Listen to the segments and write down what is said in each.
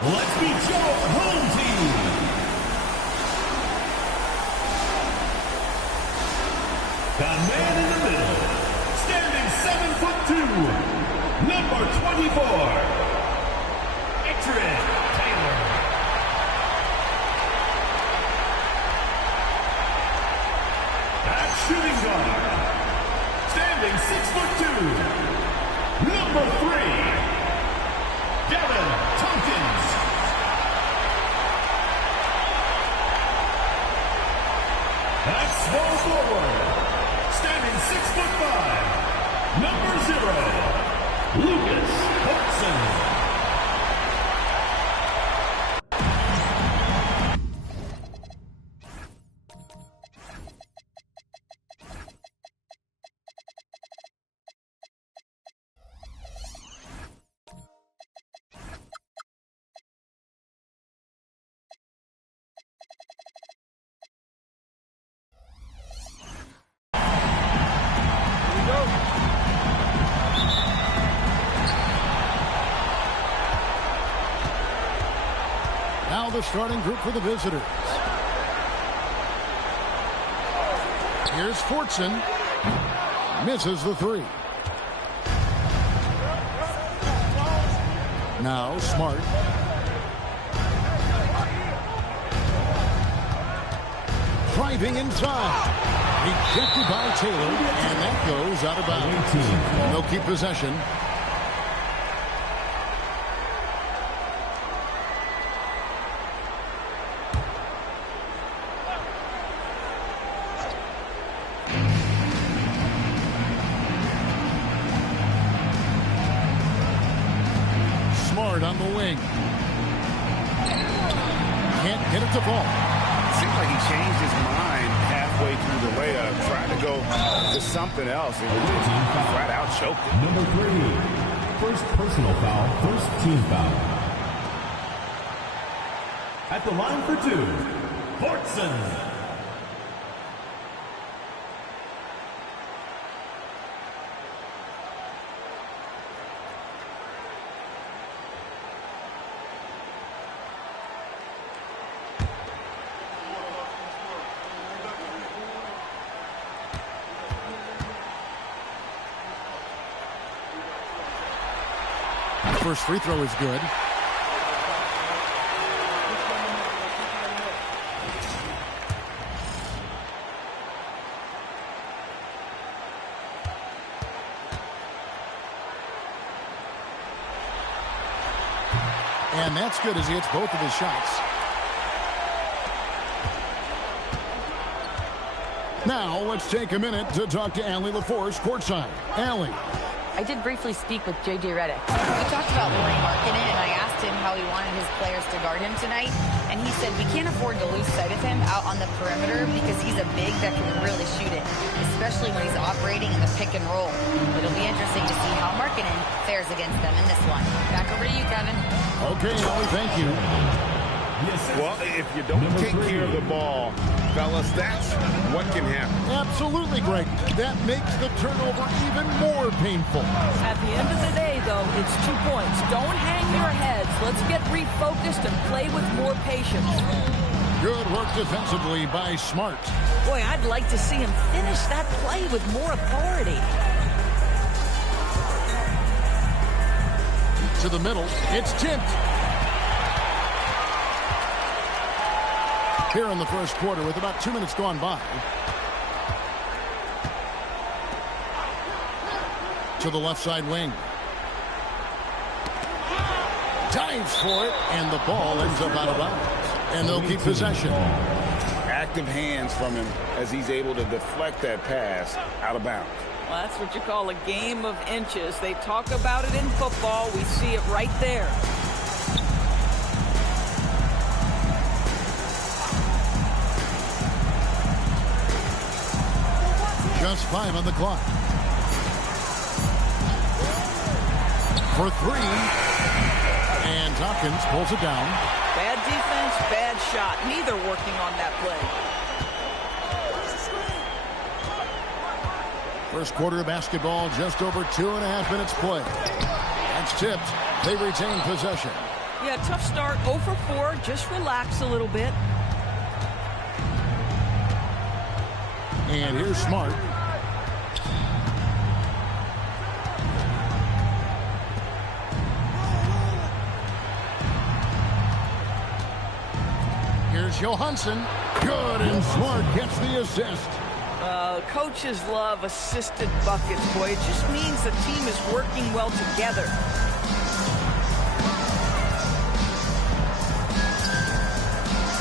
Let's meet your home team. The man in the middle, standing 7'2", number 24, Adrian Taylor. At shooting guard, standing 6'2", number 3, Devin Tompkins. At small forward, standing 6'5", number 0, Lucas Hudson. Now the starting group for the visitors. Here's Fortson. Misses the three. Now Smart. Driving inside. Rejected by Taylor, and that goes out of bounds. They'll keep possession. Smart on the wing. Can't get it to fall. Seems like he changed his mind halfway through the layup, tried to go to something else, and flat out choked it. Number 3, first personal foul, first team foul. At the line for 2, Fortson. First free throw is good. And that's good as he hits both of his shots. Now let's take a minute to talk to Allie LaForce courtside. Allie. I did briefly speak with J.J. Redick. We talked about Lauri Markkanen, and I asked him how he wanted his players to guard him tonight. And he said we can't afford to lose sight of him out on the perimeter because he's a big that can really shoot it, especially when he's operating in the pick and roll. It'll be interesting to see how Markkanen fares against them in this one. Back over to you, Kevin. Okay, Allie, thank you. Well, if you don't take care of the ball, fellas, that's what can happen. Absolutely, Greg. That makes the turnover even more painful. At the end of the day, though, it's 2 points. Don't hang your heads. Let's get refocused and play with more patience. Good work defensively by Smart. Boy, I'd like to see him finish that play with more authority. To the middle. It's tipped. Here in the first quarter with about 2 minutes gone by. To the left side wing. Dives for it, and the ball ends up out of bounds. And they'll keep possession. Active hands from him as he's able to deflect that pass out of bounds. Well, that's what you call a game of inches. They talk about it in football. We see it right there. Just 5 on the clock. For 3. And Tompkins pulls it down. Bad defense, bad shot. Neither working on that play. First quarter of basketball, just over 2.5 minutes play. That's tipped. They retain possession. Yeah, tough start. 0 for 4. Just relax a little bit. And here's Smart. Here's Johansson. Good, and Smart gets the assist. Coaches love assisted buckets, boy. It just means the team is working well together.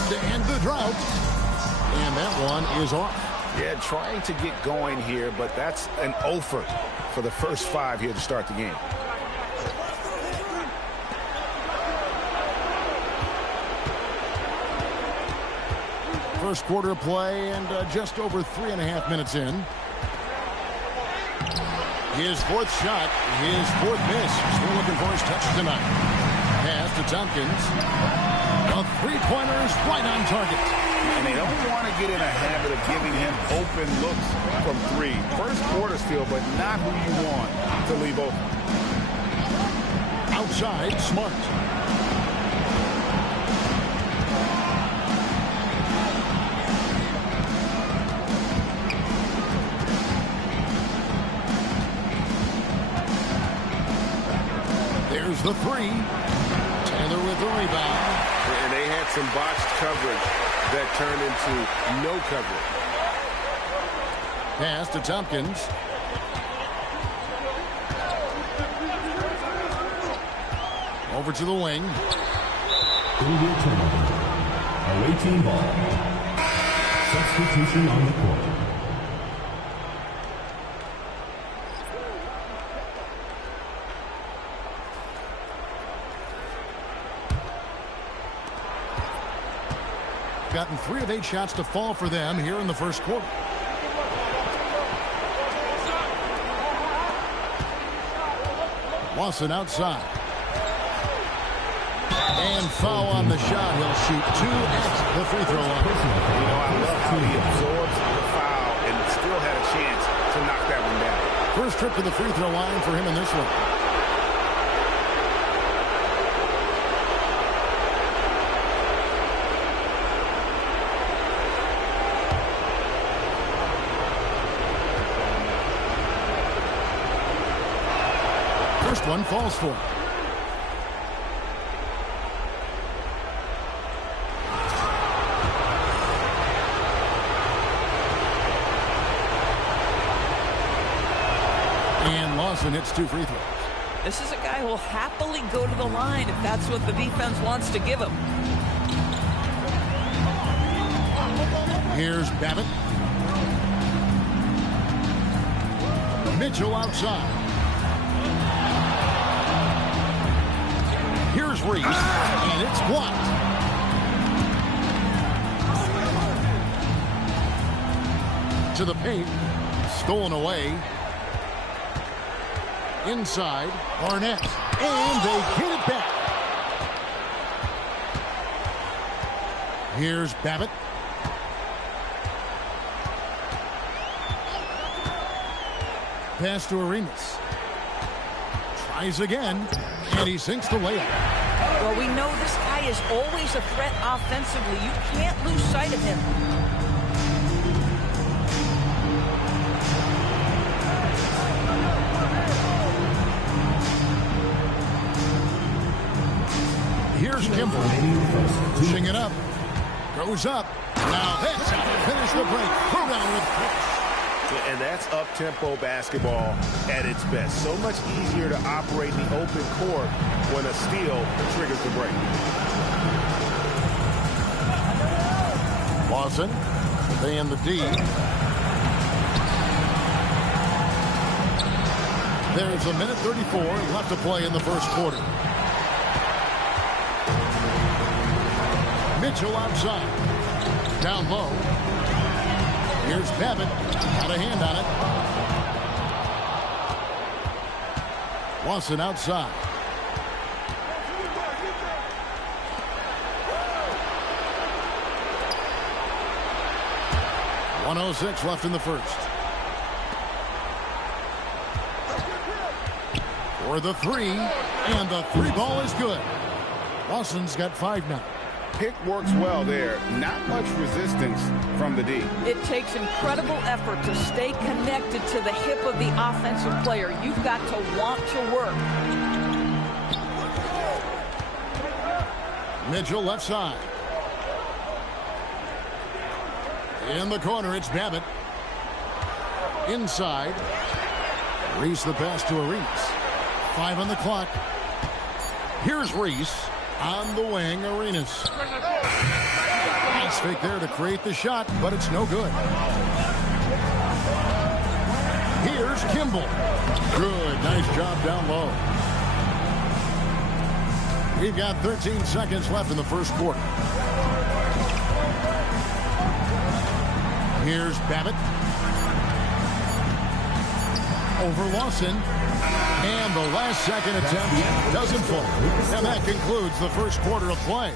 To end the drought. And that one is off. Yeah, trying to get going here, but that's an offer for the first 5 here to start the game. First quarter of play and just over 3.5 minutes in. His fourth shot, his fourth miss. Still looking for his touch tonight. Pass to Tompkins. A three-pointer is right on target. And they don't want to get in a habit of giving him open looks from 3. First quarter still, but not who you want to leave open. Outside, Smart. There's the 3. Taylor with the rebound. And they had some botched coverage that turned into no coverage. Pass to Tompkins. Over to the wing. Immediate turnover. Away team ball. Substitution on the court. Gotten 3 of 8 shots to fall for them here in the first quarter. Lawson outside. And foul on the shot. He'll shoot 2 at the free throw line. You know, I love how he absorbs the foul and still had a chance to knock that one down. First trip to the free throw line for him in this one. First one falls for him. And Lawson hits 2 free throws. This is a guy who will happily go to the line if that's what the defense wants to give him. Here's Babbitt. Mitchell outside. Here's Reese, and it's blocked. To the paint, stolen away. Inside, Barnett, and they get it back. Here's Babbitt. Pass to Arenas. Tries again, and he sinks the layup. Well, we know this guy is always a threat offensively. You can't lose sight of him. Here's Kimball. Pushing it up. Goes up. Now that's how to finish the break. Throw down with Chris. And that's up-tempo basketball at its best. So much easier to operate the open court when a steal triggers the break. Lawson, they in the D. There's a minute 34 left to play in the first quarter. Mitchell outside. Down low. Here's Babbitt. Got a hand on it. Lawson outside. .106 left in the first. For the 3, and the 3 ball is good. Lawson's got 5 now. Pick works well there. Not much resistance from the D. It takes incredible effort to stay connected to the hip of the offensive player. You've got to want to work. Mitchell left side. In the corner, it's Babbitt. Inside. Reese the pass to Arenas. 5 on the clock. Here's Reese on the wing. Arenas. Nice fake there to create the shot, but it's no good. Here's Kimball. Good. Nice job down low. We've got 13 seconds left in the first quarter. Here's Babbitt. Over Lawson. And the last second attempt doesn't fall. And that concludes the first quarter of play.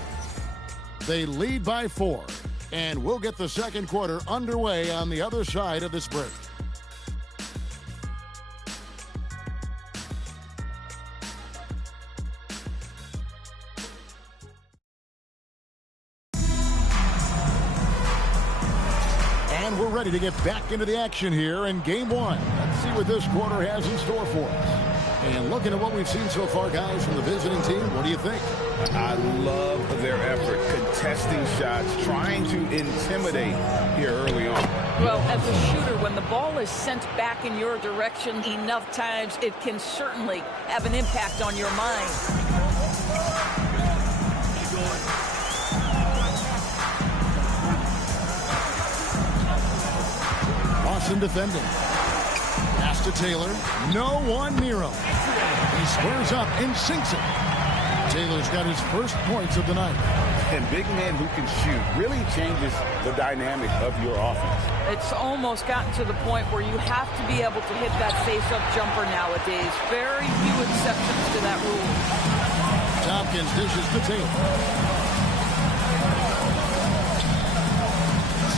They lead by 4. And we'll get the second quarter underway on the other side of this break. We're ready to get back into the action here in game 1. Let's see what this quarter has in store for us. And looking at what we've seen so far, guys, from the visiting team, what do you think? I love their effort, contesting shots, trying to intimidate here early on. Well, as a shooter, when the ball is sent back in your direction enough times, it can certainly have an impact on your mind. Lawson defending. Pass to Taylor. No one near him. He squares up and sinks it. Taylor's got his first points of the night. And big men who can shoot really changes the dynamic of your offense. It's almost gotten to the point where you have to be able to hit that face-up jumper nowadays. Very few exceptions to that rule. Tompkins dishes to Taylor.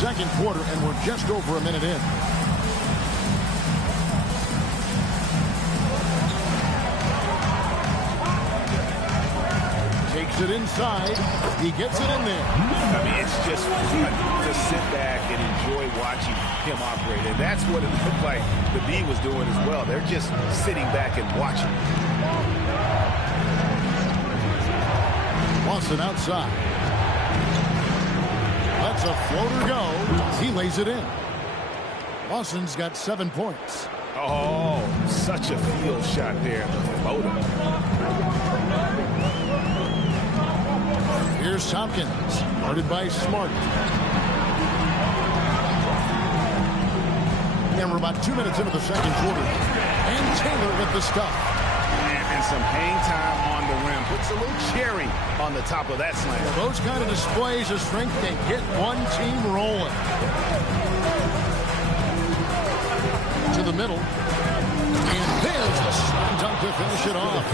Second quarter, and we're just over a minute in. Takes it inside. He gets it in there. I mean, it's just fun to sit back and enjoy watching him operate. And that's what it looked like the D was doing as well. They're just sitting back and watching. Lawson outside. Lets a floater go. He lays it in. Lawson's got 7 points. Oh, such a field shot there. Floater. Here's Tompkins, guarded by Smart. And we're about 2 minutes into the second quarter. And Taylor with the stuff. And some hang time on the rim. Puts a little cherry on the top of that slam. Well, those kind of displays of strength can get one team rolling. To the middle. And there's the slam dunk to finish it off.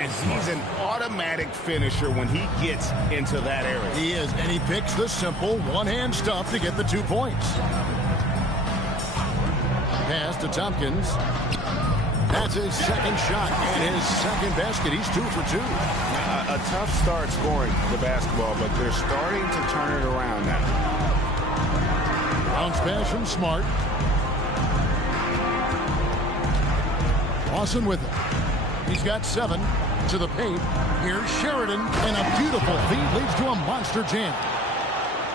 And he's an automatic finisher when he gets into that area. He is, and he picks the simple one-hand stuff to get the 2 points. Pass to Tompkins. That's his second shot and his second basket. He's 2 for 2. A tough start scoring the basketball, but they're starting to turn it around now. Bounce pass from Smart. Lawson with it. He's got 7 to the paint. Here's Sheridan, and a beautiful feed leads to a monster jam.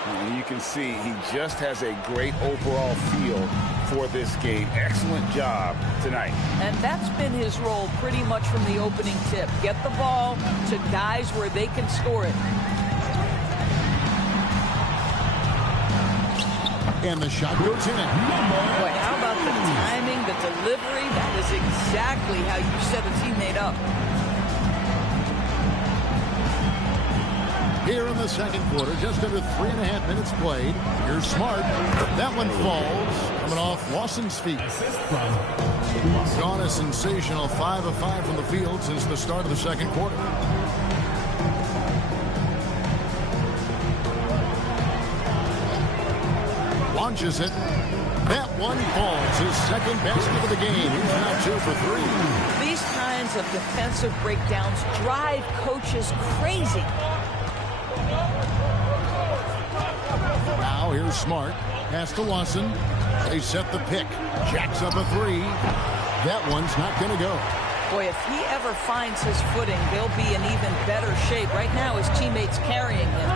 And you can see he just has a great overall feel for this game. Excellent job tonight. And that's been his role pretty much from the opening tip. Get the ball to guys where they can score it. And the shot goes in. Boy, how about the timing, the delivery? That is exactly how you set a teammate up. Here in the second quarter, just under 3.5 minutes played. Here's Smart. That one falls, coming off Lawson's feet. Gone a sensational 5 of 5 from the field since the start of the second quarter. Launches it. That one falls. His second basket of the game. He's now 2 for 3. These kinds of defensive breakdowns drive coaches crazy. Now here's Smart. Pass to Lawson. They set the pick. Jacks up a three. That one's not going to go. Boy, if he ever finds his footing, they'll be in even better shape. Right now, his teammates carrying him.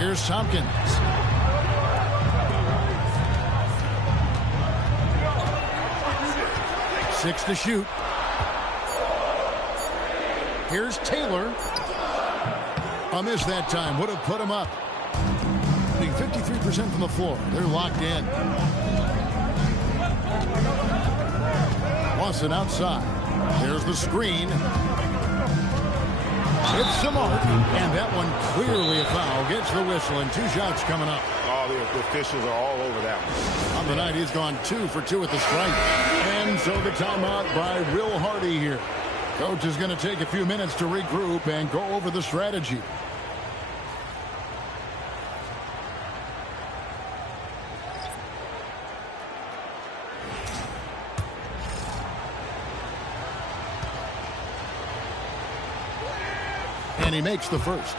Here's Tompkins. Six to shoot. Here's Taylor. A miss that time. Would have put him up. 53% from the floor. They're locked in. Lawson outside. There's the screen. It's Smart. And that one clearly a foul. Gets the whistle and 2 shots coming up. All the officials are all over that one. On the night, he's gone 2 for 2 at the strike. And so the timeout by Will Hardy here. Coach is going to take a few minutes to regroup and go over the strategy. And he makes the first.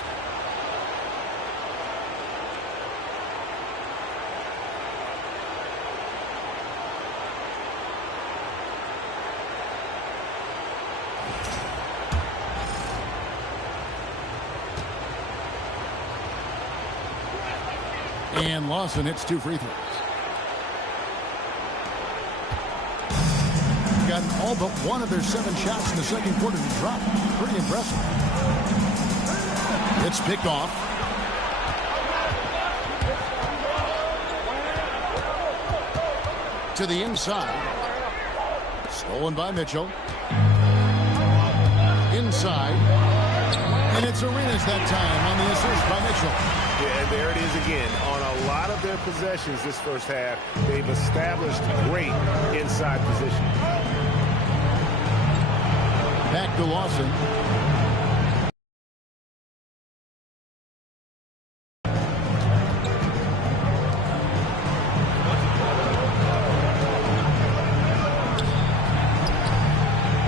And Lawson hits 2 free throws. Got all but one of their 7 shots in the second quarter to drop. Pretty impressive. It's picked off. To the inside. Stolen by Mitchell. Inside. And it's Arenas that time on the assist by Mitchell. Yeah, and there it is again. On a lot of their possessions this first half, they've established great inside position. Back to Lawson.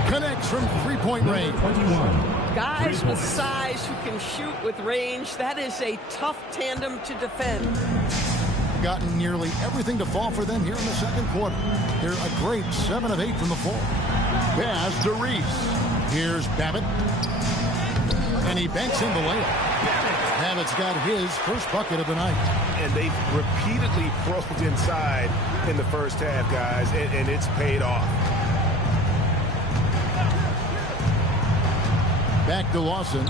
Connects from three-point range. 21. Guys with size who can shoot with range, that is a tough tandem to defend. Gotten nearly everything to fall for them here in the second quarter. They're a great 7 of 8 from the floor. Pass to Reese. Here's Babbitt. And he banks in the layup. Babbitt's got his first bucket of the night. And they've repeatedly probed inside in the first half, guys, and it's paid off. Back to Lawson.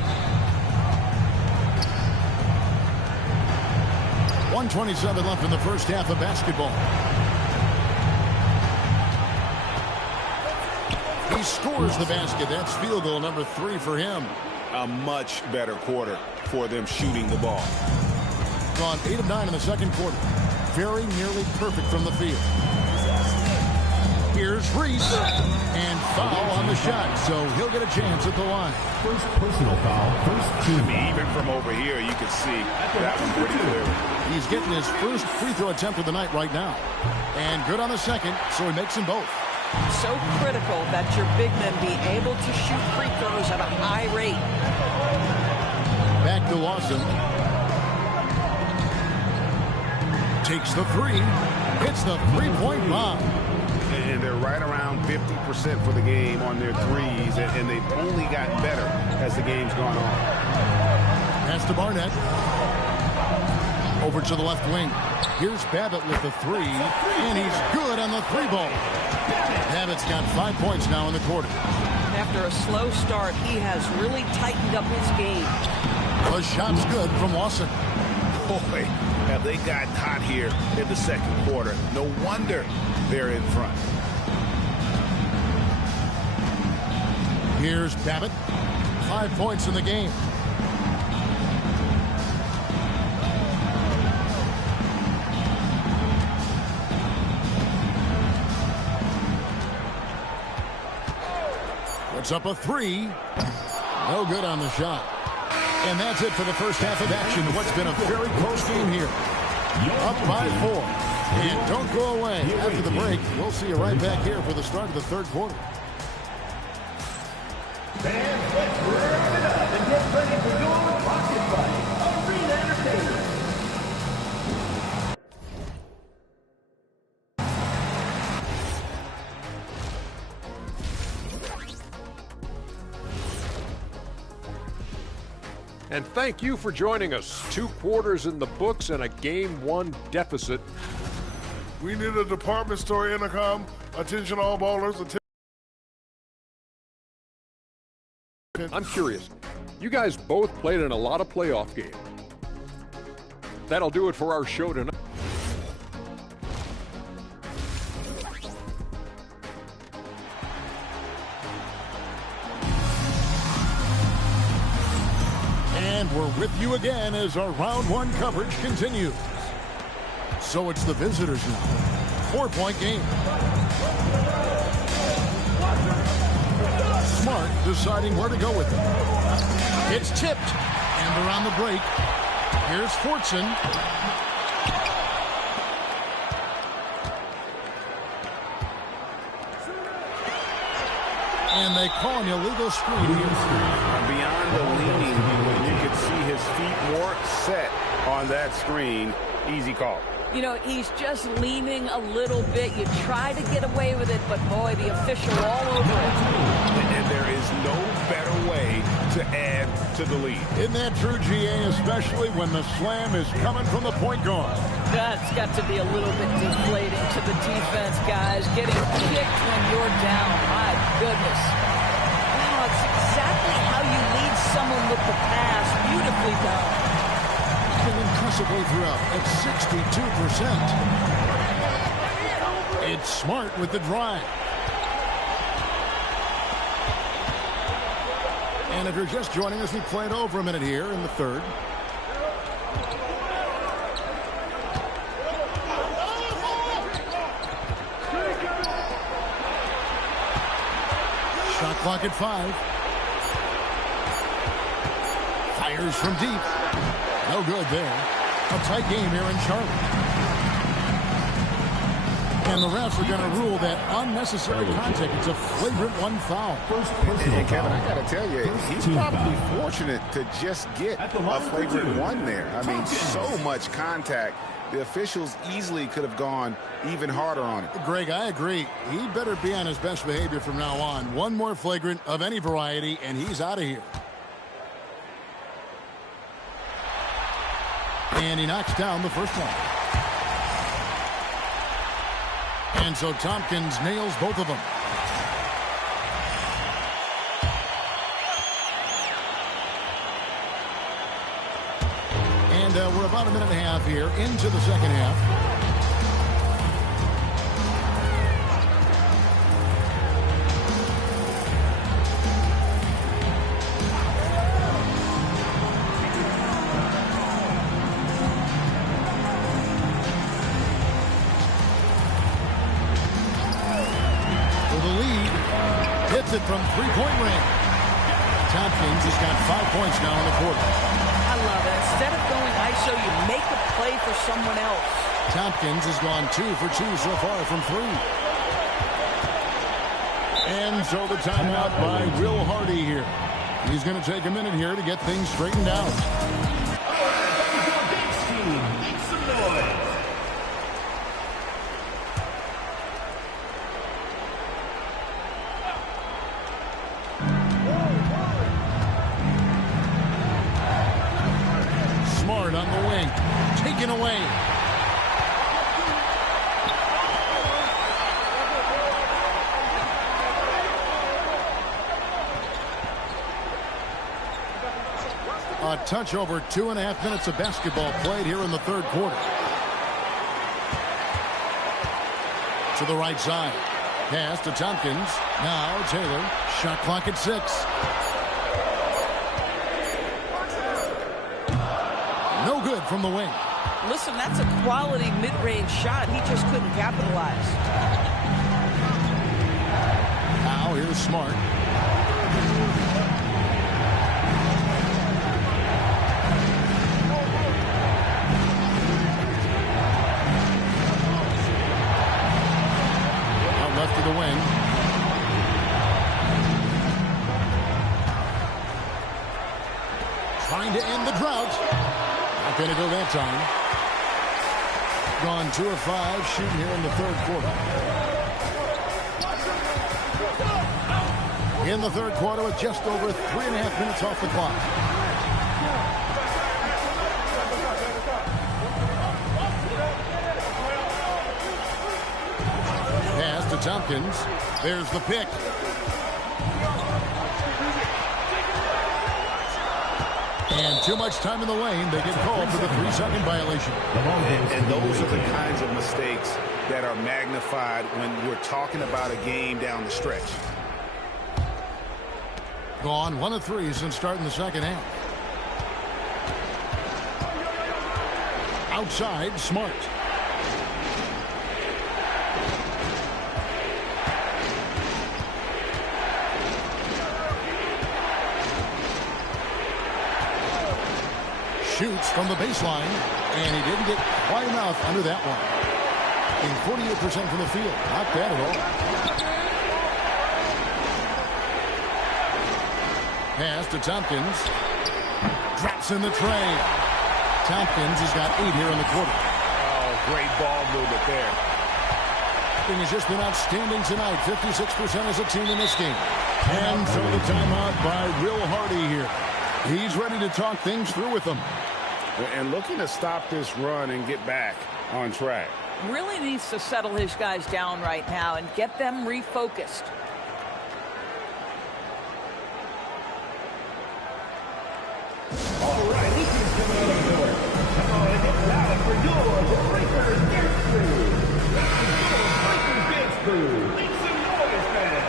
1:27 left in the first half of basketball. He scores the basket. That's field goal number 3 for him. A much better quarter for them shooting the ball. Gone 8 of 9 in the second quarter. Very nearly perfect from the field. Here's Reese. And foul on the shot, so he'll get a chance at the line. First personal foul, first team. I mean, even from over here, you can see that one pretty clearly. He's getting his first free throw attempt of the night right now. And good on the second, so he makes them both. So critical that your big men be able to shoot free throws at a high rate. Back to Lawson. Takes the 3. Hits the three-point bomb. And they're right around 50% for the game on their threes, and they've only gotten better as the game's gone on. Pass to Barnett. Over to the left wing. Here's Babbitt with the 3, and he's good on the 3-ball. Babbitt's got 5 points now in the quarter. After a slow start, he has really tightened up his game. The shot's good from Lawson. Boy, have they gotten hot here in the second quarter. No wonder they're in front. Here's Babbitt. 5 points in the game. Puts up a 3. No good on the shot. And that's it for the first half of action. What's been a very close game here. Up by 4. And don't go away. After the break, we'll see you right back here for the start of the third quarter. Fans, let's wrap it up and get ready for your Rocket Fight Arena Entertainment. And thank you for joining us. 2 quarters in the books and a Game 1 deficit. We need a department store intercom. Attention all ballers. I'm curious. You guys both played in a lot of playoff games. That'll do it for our show tonight. And we're with you again as our round 1 coverage continues. So it's the visitors now. 4-point game. Smart deciding where to go with it. It's tipped. And around the break. Here's Fortson. And they call an illegal screen here. Beyond the leaning, you could see his feet more set on that screen. Easy call. You know, he's just leaning a little bit. You try to get away with it, but boy, the official all over it. And there is no better way to add to the lead. Isn't that true, GA, especially when the slam is coming from the point guard? That's got to be a little bit deflating to the defense, guys. Getting kicked when you're down. My goodness. Wow, it's exactly how you lead someone with the pass. Beautifully done. Been impressively throughout at 62%. It's Smart with the drive. And if you're just joining us, we played over a minute here in the third. Shot clock at 5. Fires from deep. No good there. A tight game here in Charlotte. And the refs are going to rule that unnecessary contact. It's a flagrant 1 foul. And Kevin, I got to tell you, he's probably fortunate to just get a flagrant 1 there. I mean, so much contact. The officials easily could have gone even harder on it. Greg, I agree. He better be on his best behavior from now on. One more flagrant of any variety, and he's out of here. And he knocks down the first one. And so Tompkins nails both of them. And we're about a minute and a half here into the second half. It from three-point range. Tompkins has got 5 points now in the quarter. I love it. Instead of going ISO, you make a play for someone else. Tompkins has gone 2 for 2 so far from 3. And so the timeout by Will Hardy here. He's going to take a minute here to get things straightened out. On the wing, taken away. A touch over 2.5 minutes of basketball played here in the third quarter. To the right side. Pass to Tompkins. Now Taylor. Shot clock at 6. No good from the wing. Listen, that's a quality mid-range shot. He just couldn't capitalize. Now here's Smart. the wing. Trying to end the drought. Not going to go that time. Gone 2 of 5 shooting here in the third quarter. In the third quarter with just over 3.5 minutes off the clock. Pass to Tompkins. There's the pick. And too much time in the lane. They get called for the 3-second violation. And those are the kinds of mistakes that are magnified when we're talking about a game down the stretch. Gone 1 of 3 since starting the second half. Outside, Smart. Shoots from the baseline, and he didn't get quite enough under that one. In 48% from the field. Not bad at all. Pass to Tompkins. Drops in the tray. Tompkins has got 8 here in the quarter. Oh, great ball movement there. Thing has just been outstanding tonight. 56% as a team in this game. And so the timeout by Will Hardy here. He's ready to talk things through with them. And looking to stop this run and get back on track. Really needs to settle his guys down right now and get them refocused. All right, he's coming out of the door. Come on, it's now for your Breakers Dance Crew. Your Breakers Dance Crew. Make some noise, man.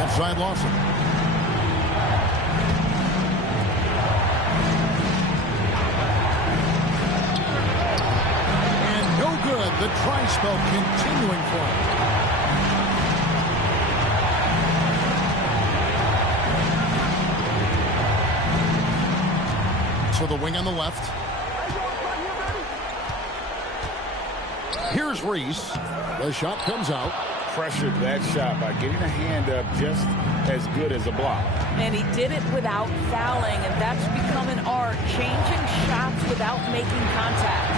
Outside Lawson. And no good. The try spell continuing for him. To the wing on the left. Here's Reese. The shot comes out. Pressured that shot by getting a hand up just as good as a block. And he did it without fouling, and that's become an art, changing shots without making contact.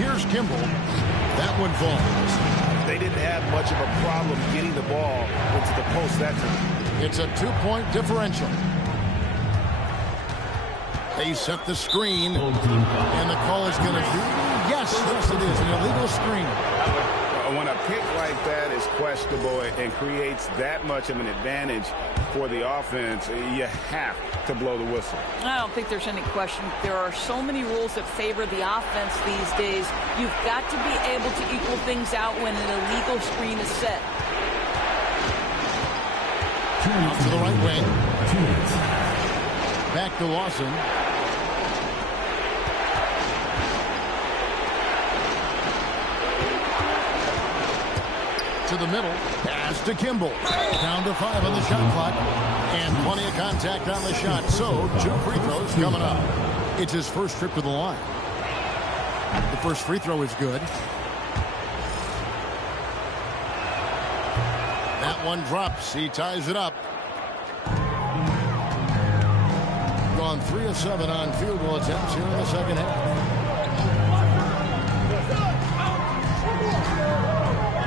Here's Kimball. That one falls. They didn't have much of a problem getting the ball into the post that time. It's a 2-point differential. They set the screen, and the call is going to be, yes, it is, an illegal screen. When a pick like that is questionable and creates that much of an advantage for the offense, you have to blow the whistle. I don't think there's any question. There are so many rules that favor the offense these days. You've got to be able to equal things out when an illegal screen is set. Out to the right wing. Back to Lawson. To the middle, pass to Kimball. Down to 5 on the shot clock. And plenty of contact on the shot. So, 2 free throws coming up. It's his first trip to the line. The first free throw is good. That one drops. He ties it up. Gone 3 of 7 on field goal attempts here in the second half.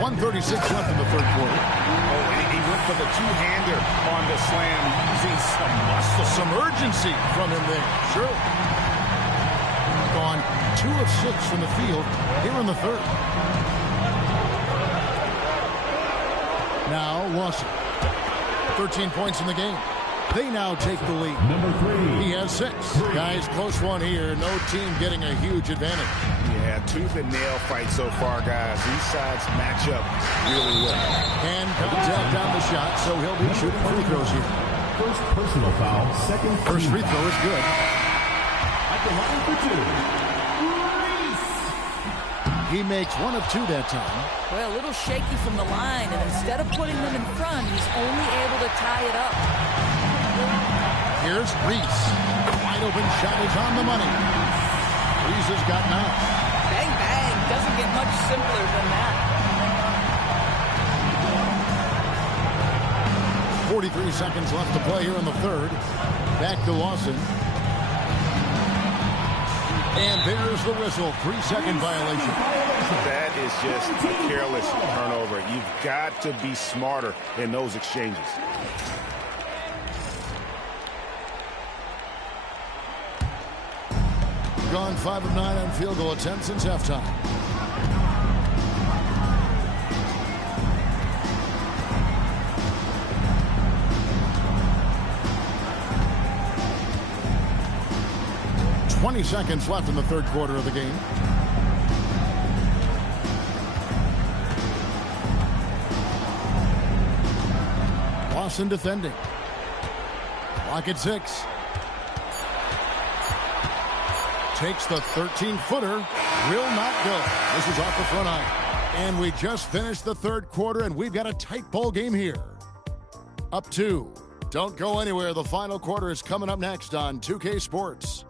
1:36 left in the third quarter. Oh, and he went for the two-hander on the slam, using some muscle. Some urgency from him there. Sure. Gone 2 of 6 from the field here in the third. Now Lawson. 13 points in the game. They now take the lead. Number 3. He has 6. Guys, close one here. No team getting a huge advantage. Yeah, tooth and nail fight so far, guys. These sides match up really well. And contact on the shot, so he'll be shooting free throws here. First personal foul, second. First free throw is good. He makes 1 of 2 that time. Well, a little shaky from the line, and instead of putting them in front, he's only able to tie it up. Here's Reese. Wide open shot is on the money. Reese has got 9. Bang, bang. Doesn't get much simpler than that. 43 seconds left to play here in the third. Back to Lawson. And there's the whistle. 3-second violation. That is just a careless turnover. You've got to be smarter in those exchanges. Gone 5 of 9 on field goal attempts since halftime. .20 seconds left in the third quarter of the game. Lawson defending. Clock at 6. Takes the 13-footer. Will not go. This is off the front iron. And we just finished the third quarter, and we've got a tight ball game here. Up 2. Don't go anywhere. The final quarter is coming up next on 2K Sports.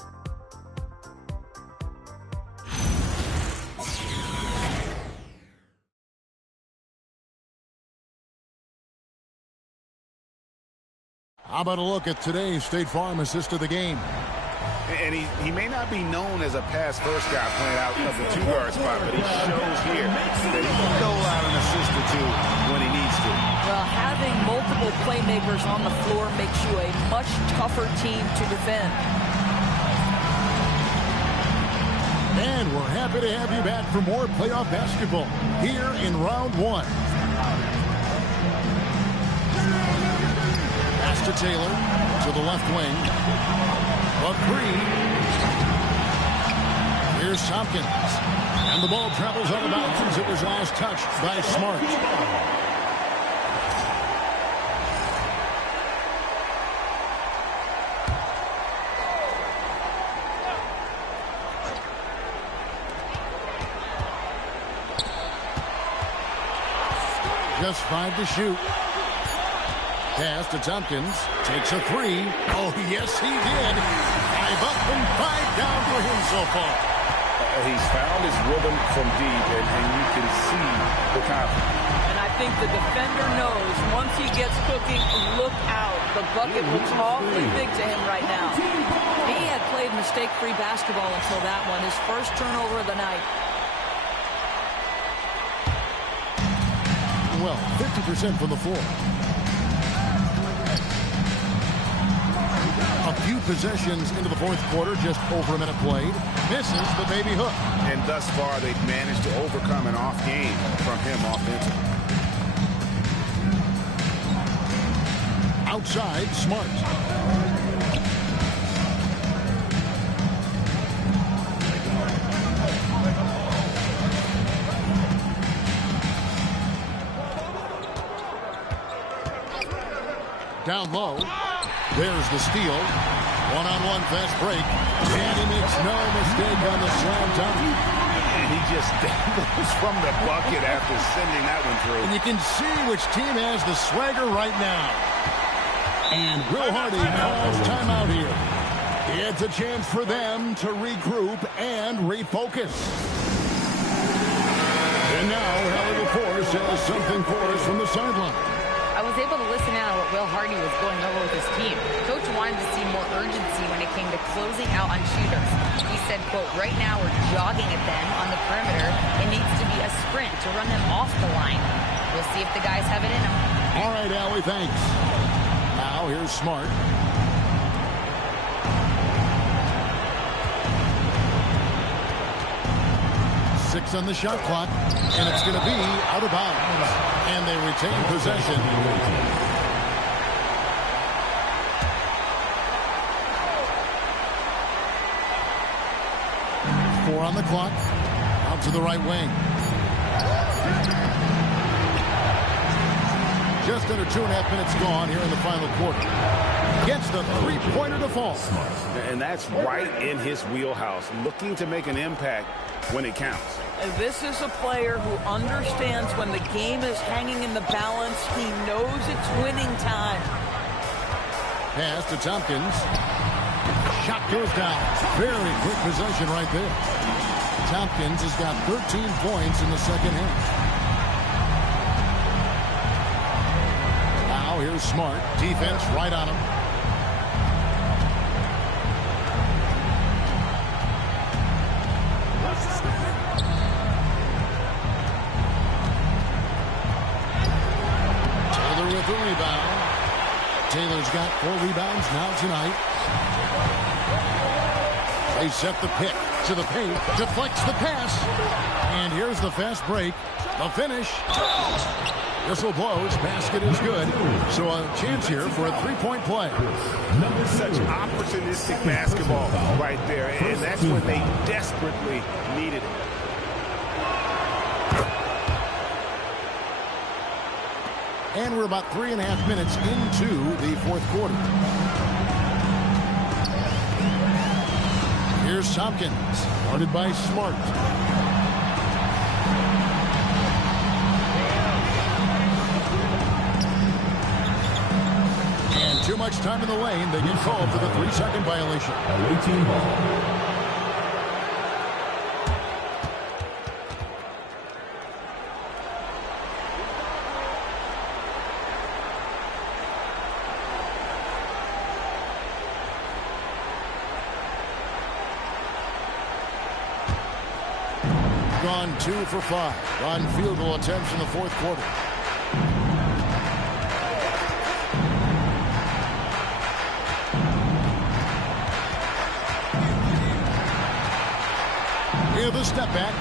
How about a look at today's State Farm assist of the game? And he may not be known as a pass-first guy playing out of the 2-yard spot, but he shows here that he can dole out an assist or 2 when he needs to. Well, having multiple playmakers on the floor makes you a much tougher team to defend. And we're happy to have you back for more playoff basketball here in round 1. Pass to Taylor to the left wing. A 3. Here's Tompkins. And the ball travels out of bounds. It was last touched by Smart. Just 5 to shoot. Pass to Tompkins. Takes a 3. Oh, yes, he did. 5 up and 5 down for him so far. He's found his rhythm from deep, and you can see the confidence. And I think the defender knows once he gets cooking, look out. The bucket looks awfully big to him right now. He had played mistake-free basketball until that one. His first turnover of the night. Well, 50% from the floor. A few possessions into the fourth quarter, just over a minute played. Misses the baby hook. And thus far, they've managed to overcome an off game from him offensively. Outside, Smart. Down low. There's the steal. One-on-one fast break. And he makes no mistake on the slam dunk. And he just dangles from the bucket after sending that one through. And you can see which team has the swagger right now. And Will Hardy calls timeout here. It's a chance for them to regroup and refocus. And now, Hallie LaForce has something for us from the sideline. I was able to listen in on what Will Hardy was going over with his team. Coach wanted to see more urgency when it came to closing out on shooters. He said, quote, right now we're jogging at them on the perimeter. It needs to be a sprint to run them off the line. We'll see if the guys have it in them. All right, Allie, thanks. Now here's Smart. Six on the shot clock, and it's going to be out of bounds. And they retain possession. 4 on the clock. Out to the right wing. Just under 2.5 minutes gone here in the final quarter. Gets the three-pointer to fall. And that's right in his wheelhouse, looking to make an impact when it counts. This is a player who understands when the game is hanging in the balance. He knows it's winning time. Pass to Tompkins. Shot goes down. Very quick possession right there. Tompkins has got 13 points in the second half. Now here's Smart. Defense right on him. Taylor with the rebound. Taylor's got 4 rebounds now tonight. They set the pick to the paint, deflects the pass, and here's the fast break. The finish. Whistle blows, basket is good. So a chance here for a three-point play. Such opportunistic basketball right there, and that's when they desperately needed it. And we're about 3.5 minutes into the fourth quarter. Here's Tompkins, guarded by Smart. And too much time in the lane. They get called for the 3-second violation. A 18 ball. Gone 2 for 5 on field goal attempts in the fourth quarter. Here the step back.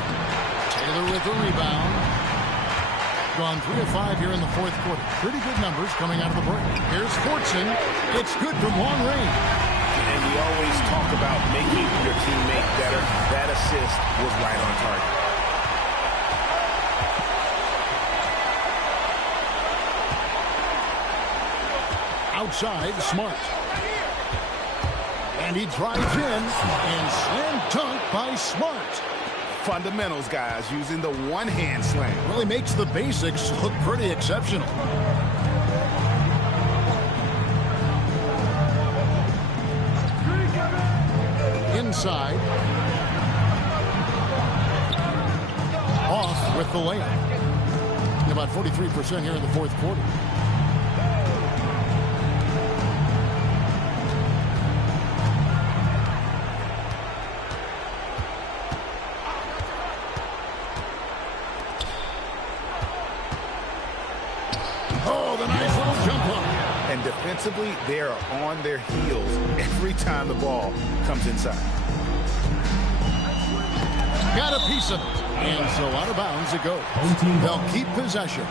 Taylor with the rebound. Gone 3 of 5 here in the fourth quarter. Pretty good numbers coming out of the break. Here's Fortson. It's good from long range. And we always talk about making your teammate better. That assist was right on target. Outside, Smart. And he drives in and slam dunk by Smart. Fundamentals, guys, using the one-hand slam. Really makes the basics look pretty exceptional. Inside. Off with the layup. About 43% here in the fourth quarter. Defensively, they are on their heels every time the ball comes inside. Got a piece of it. And so out of bounds it goes. They'll keep possession.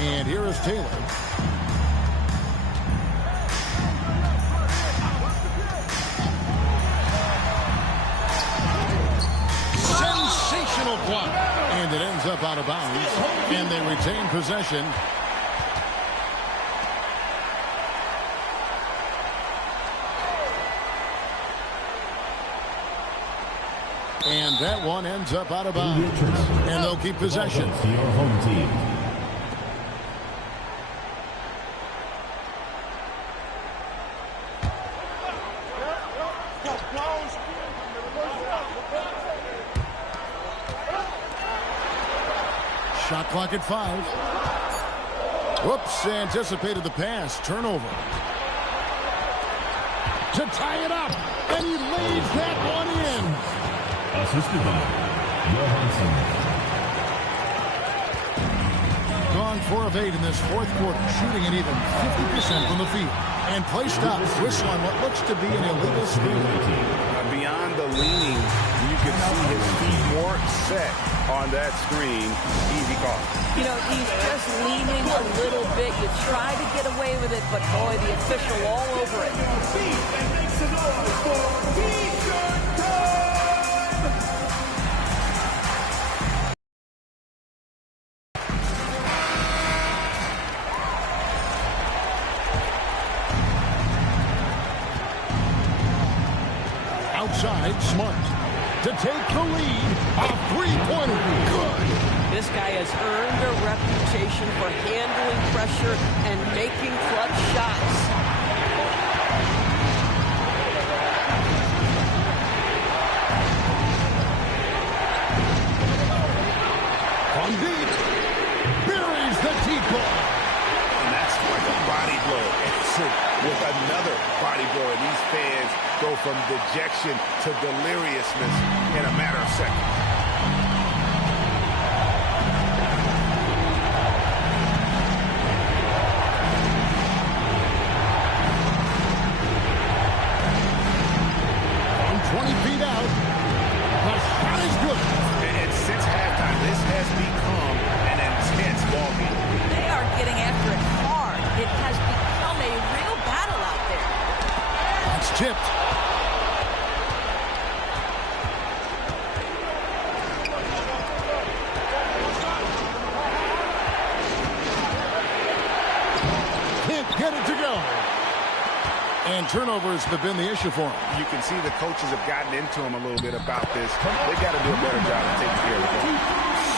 And here is Taylor. Block, and it ends up out of bounds, and they retain possession. And that one ends up out of bounds, and they'll keep possession. To your home team. Shot clock at 5. Whoops, anticipated the pass. Turnover. To tie it up, and he lays that one in. Assisted by Johansson. Gone 4 of 8 in this fourth quarter, shooting an even 50% from the field. And play stops, whistle on what looks to be an illegal screen. Beyond the leaning, you can see his feet weren't set on that screen. Easy call. You know, he's just leaning a little bit. You try to get away with it, but boy, the official all over it. some noise for T-shirt time! Outside, Smart to take the lead. A three-pointer. Good. This guy has earned a reputation for handling pressure and making clutch shots. From deep, buries the deep ball. And that's like a body blow. Answered with another body blow. And these fans go from dejection to deliriousness in a matter of seconds. From 20 feet out, the shot is good. And since halftime, this has become an intense ballgame. They are getting after it hard. It has become a real battle out there. It's tipped. Can't get it to go. And turnovers have been the issue for him. You can see the coaches have gotten into him a little bit about this. They've got to do a better job of taking care of the ball.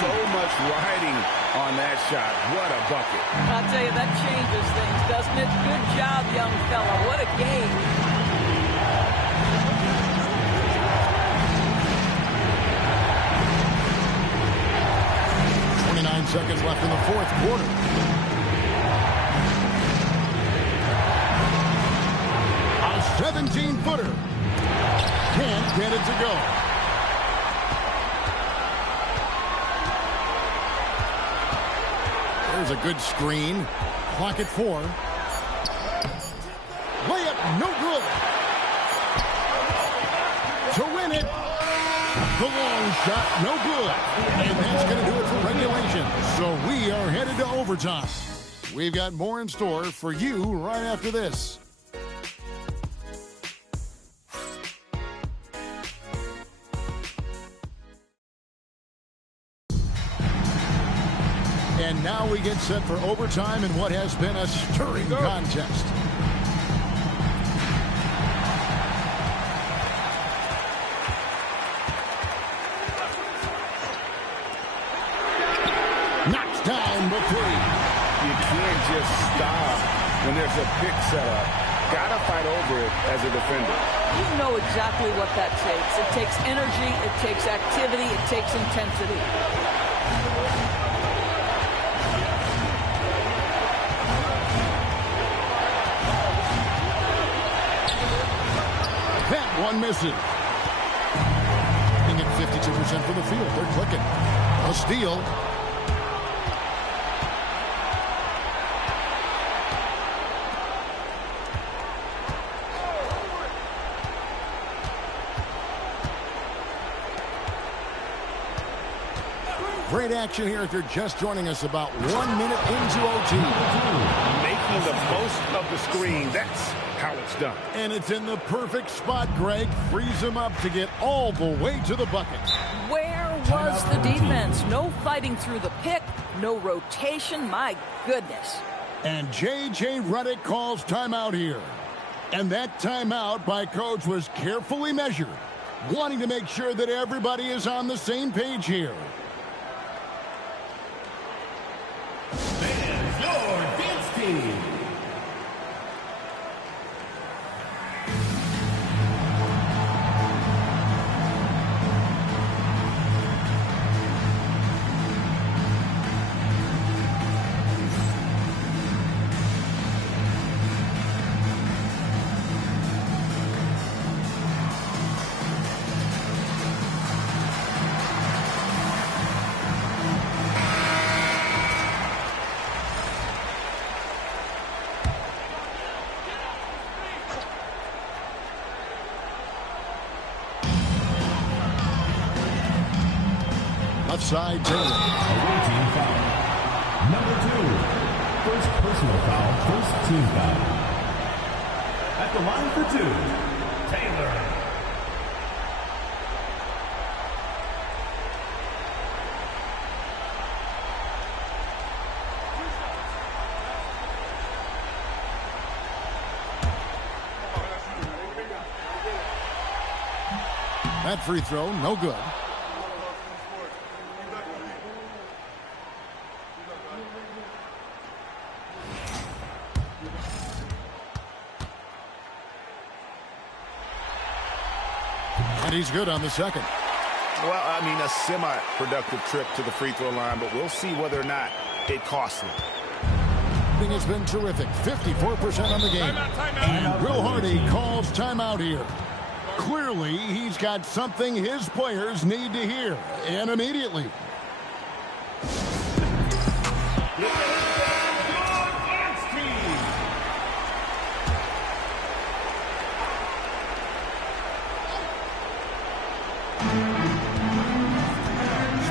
So much riding on that shot. What a bucket. I'll tell you, that changes things, doesn't it? Good job, young fella. What a game. Seconds left in the fourth quarter. A 17-footer. Can't get it to go. There's a good screen. Clock at 4. Layup, no good. To win it. The long shot, no good. And that's going to do it for regulation. So we are headed to overtime. We've got more in store for you right after this. And now we get set for overtime in what has been a stirring contest. Knocks down the three. You can't just stop when there's a pick set up. Gotta fight over it as a defender. You know exactly what that takes. It takes energy, it takes activity, it takes intensity. That one misses. Hitting at 52% from the field. They're clicking. A steal. Great action here if you're just joining us about 1 minute into OT. Making the most of the screen. That's how it's done. And it's in the perfect spot, Greg. Frees him up to get all the way to the bucket. Where was the defense? No fighting through the pick, no rotation. My goodness. And J.J. Redick calls timeout here. And that timeout by Coach was carefully measured, wanting to make sure that everybody is on the same page here. And your dance team. Left side, Taylor. Away team foul. Number 2. First personal foul, first team foul. At the line for 2, That free throw, no good. And he's good on the second. Well, I mean, a semi-productive trip to the free throw line, but we'll see whether or not it costs him. Has been terrific. 54% on the game. And Will Hardy calls timeout here. Clearly, he's got something his players need to hear, and immediately.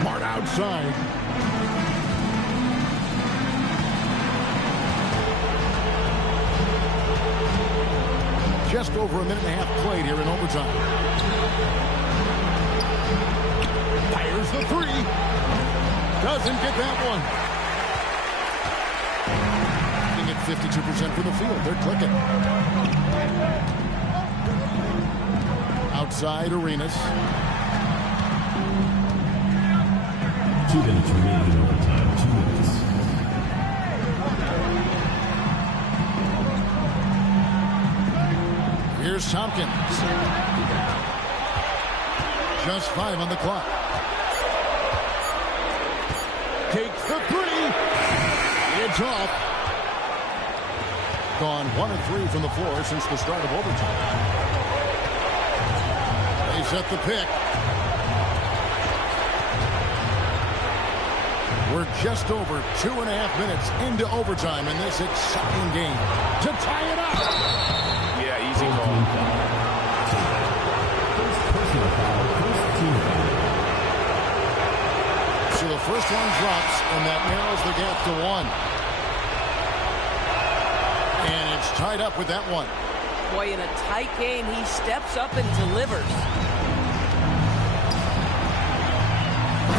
Smart outside. Just over a minute and a half played here in overtime. Fires the three. Doesn't get that one. Getting at 52% from the field. They're clicking. Outside Arenas. 2 minutes remaining in overtime. 2 minutes. Here's Tompkins. Just 5 on the clock. Takes the three. It's off. Gone 1 of 3 from the floor since the start of overtime. They set the pick. We're just over 2.5 minutes into overtime in this exciting game. To tie it up. Yeah, easy call. So the first one drops, and that narrows the gap to 1. And it's tied up with that one. Boy, in a tight game, he steps up and delivers.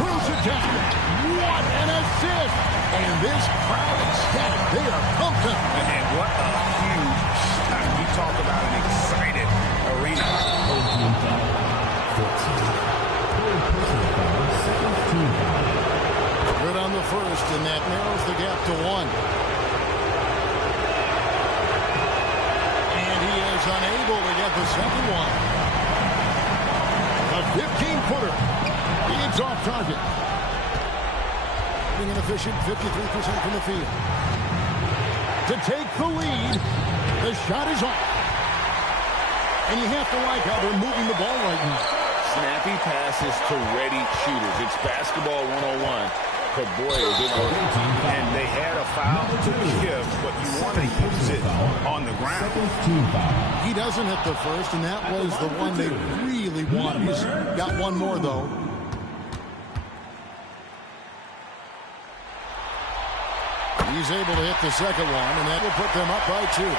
Cruise it down. What an assist! And this crowd ecstatic. They are pumped up. And what a huge shot. We talk about an excited arena. Good on the first, and that narrows the gap to 1. And he is unable to get the second one. A 15-footer. It's off target. Being inefficient, 53% from the field. To take the lead, the shot is off. And you have to like how they're moving the ball right now. Snappy passes to ready shooters. It's basketball 101. But boy, is it working. And they had a foul to give, but you want to use it on the ground. He doesn't hit the first, and that was the one they really wanted. He's got one more, though. He's able to hit the second one, and that will put them up by 2.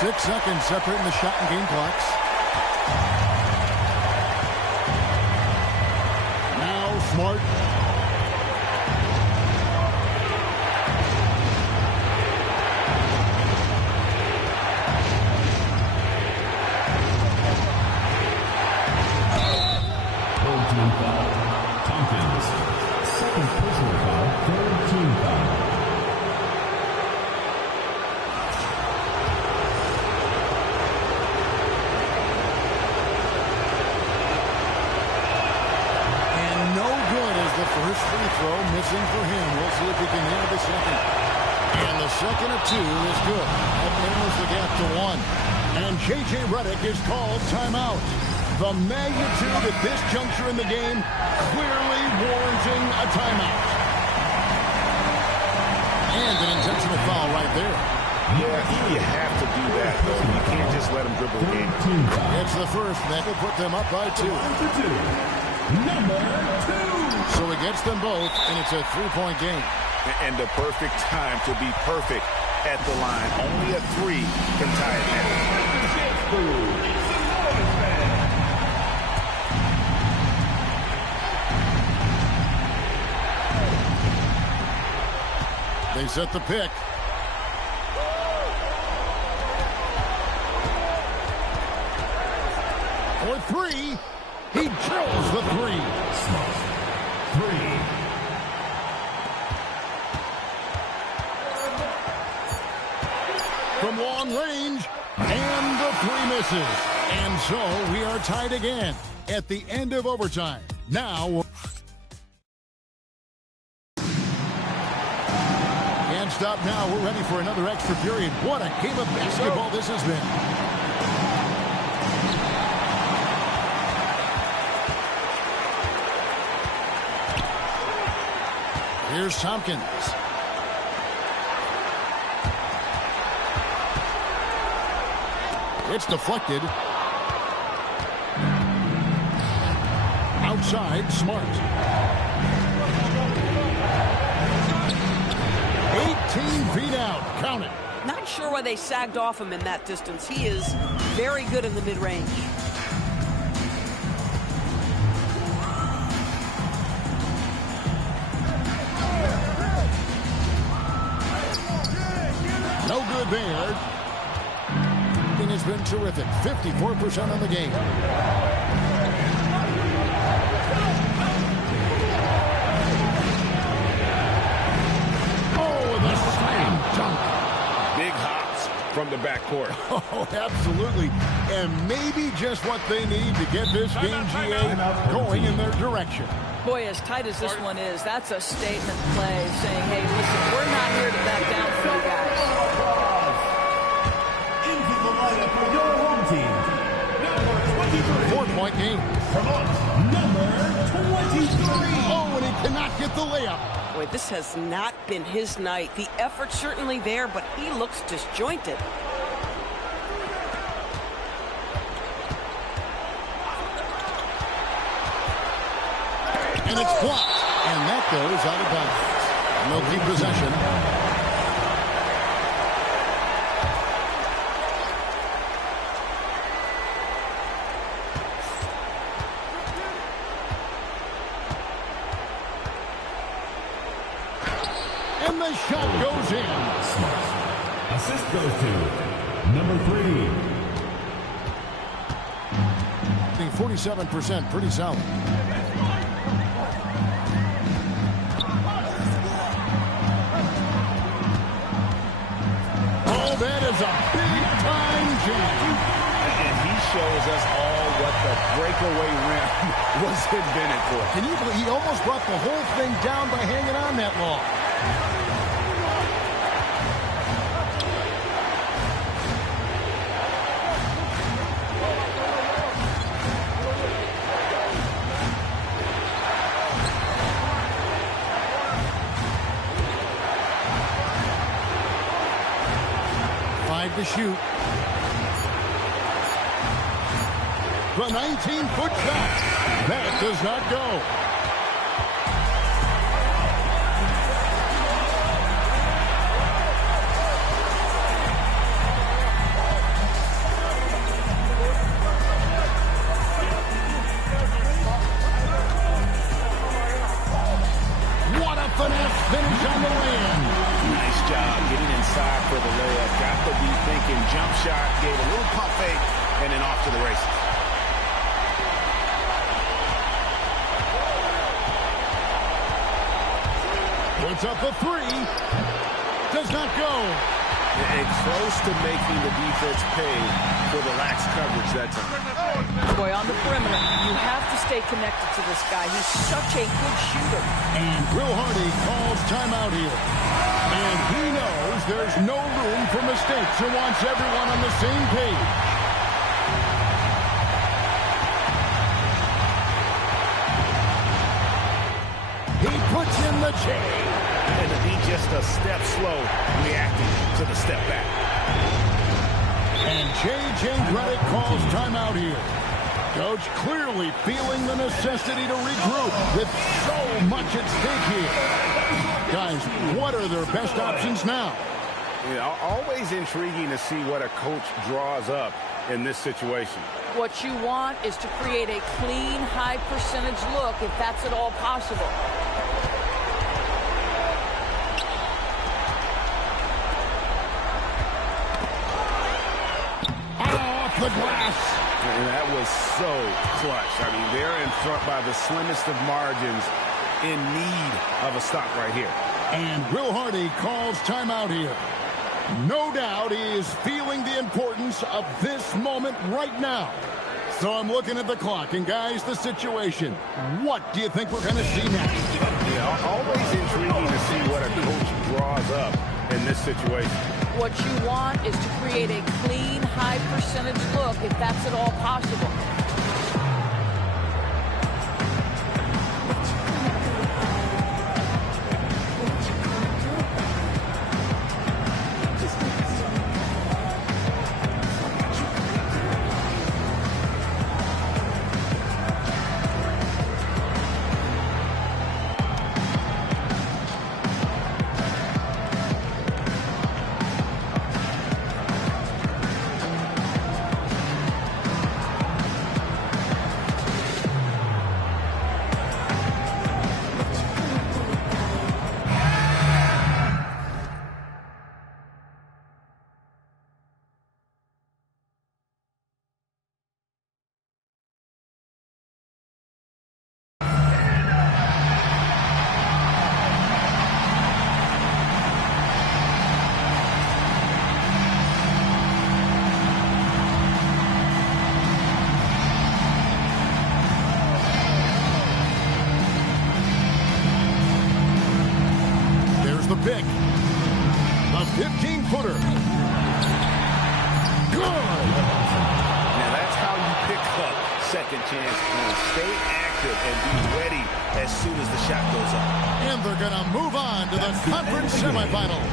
6 seconds separating the shot and game clocks. Now Smart. Tompkins. Second personal foul, third team foul. First free throw missing for him. We'll see if he can nail the second. And the second of 2 is good. That narrows the gap to 1. And J.J. Redick is called timeout. The magnitude at this juncture in the game clearly warranting a timeout. And an intentional foul right there. Yeah, you have to do that, though. You can't just let him dribble the game. It's the first, and that will put them up by 2. Number 2. So it gets them both, and it's a 3-point game. And the perfect time to be perfect at the line. Only a 3 can tie it now. They set the pick. three. He drills the three. Smart. 3. From long range, and the three misses. And so we are tied again at the end of overtime. Now, can't stop now. We're ready for another extra period. What a game of basketball this has been. Here's Tompkins. It's deflected. Outside, Smart. 18 feet out. Count it. Not sure why they sagged off him in that distance. He is very good in the mid-range. No good there. It has been terrific. 54% on the game. Oh, the slam dunk. Big hops from the backcourt. Oh, absolutely. And maybe just what they need to get this game, GA, going in their direction. Boy, as tight as this one is, that's a statement play saying, hey, listen, we're not here to back down for you guys. Into the lineup for your home team. Number 23. 4-point game. Number 23. Oh, and he cannot get the layup. Boy, this has not been his night. The effort's certainly there, but he looks disjointed. And it's blocked. And that goes out of bounds. They'll keep possession. And the shot goes in. Smart. Assist goes to number 3. I think 47%, pretty solid. Oh, that is a big-time jam. And he shows us all what the breakaway rim was invented for. Can you believe he almost brought the whole thing down by hanging on that long? To shoot. The 19-foot shot. That does not go. What a finesse finish on the land. Nice job getting inside for the layup. Got to be thinking jump shot, gave a little pump fake, and then off to the races. Puts up a three. Does not go. And close to making the defense pay for the lax coverage that time. Boy, on the perimeter, you have to stay connected to this guy. He's such a good shooter. And Will Hardy calls timeout here. And he knows there's no room for mistakes and wants everyone on the same page. He puts in the chain. And to be just a step slow, reacting to the step back. And J.J. Redick calls timeout here. Coach clearly feeling the necessity to regroup with so much at stake here. Guys, what are their best options now? Yeah, always intriguing to see what a coach draws up in this situation. What you want is to create a clean, high percentage look, if that's at all possible. Off the glass yes. And that was so clutch. I mean, they're in front by the slimmest of margins, in need of a stop right here. And Will Hardy calls timeout here. No doubt he is feeling the importance of this moment right now. So I'm looking at the clock, and guys, the situation. What do you think we're going to see next? Yeah, always intriguing to see what a coach draws up in this situation. What you want is to create a clean, high percentage look, if that's at all possible. The pick. A 15-footer. Good. Now that's how you pick up second chance points. Stay active and be ready as soon as the shot goes up. And they're going to move on to the conference semifinals.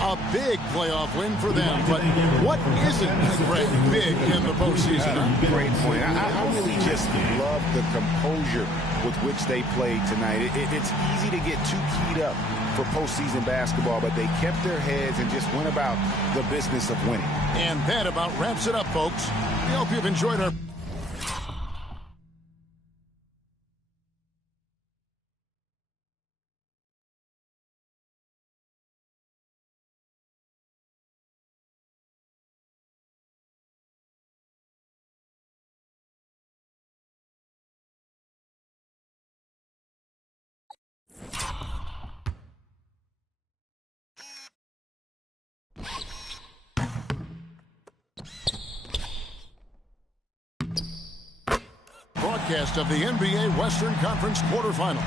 A big playoff win for them, but what isn't Greg big in the postseason? Great point. I really just love the composure with which they played tonight. It's easy to get too keyed up for postseason basketball, but they kept their heads and just went about the business of winning. And that about wraps it up, folks. We hope you've enjoyed our... Broadcast of the NBA Western Conference quarterfinals.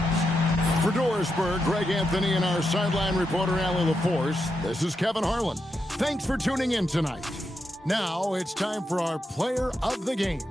For Dorisburg, Greg Anthony, and our sideline reporter, Allie LaForce, this is Kevin Harlan. Thanks for tuning in tonight. Now it's time for our player of the game.